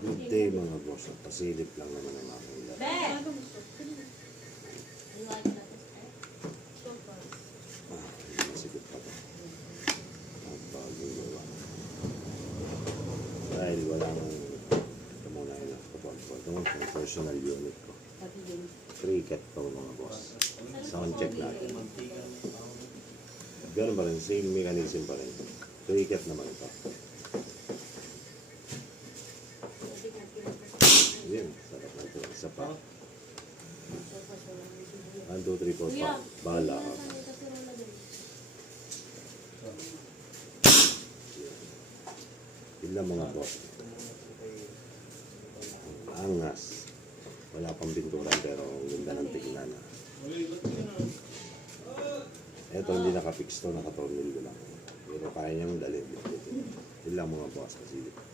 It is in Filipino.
Good day mga boss. Pasilip lang naman ang aking lahat. Hindi masigit pa to. Ang bagong gawa. Dahil walang ito muna yun ang kapag-pag. Ito ang personal unit ko. Cricket to mga boss. Sound check natin. Ganun pa rin. Same mechanism pa rin. Cricket naman ito. Yan. Sarap na ito. Isa pa. 1, 2, 3, 4, 5. Bahala ka. Yun lang mga boss. Angas. Wala pang pinturan pero ganda ng tignan na. Ito hindi nakapix to, nakatornil ko lang. Pero kaya niyang dalhin. Yun lang mga boss. Pasilip.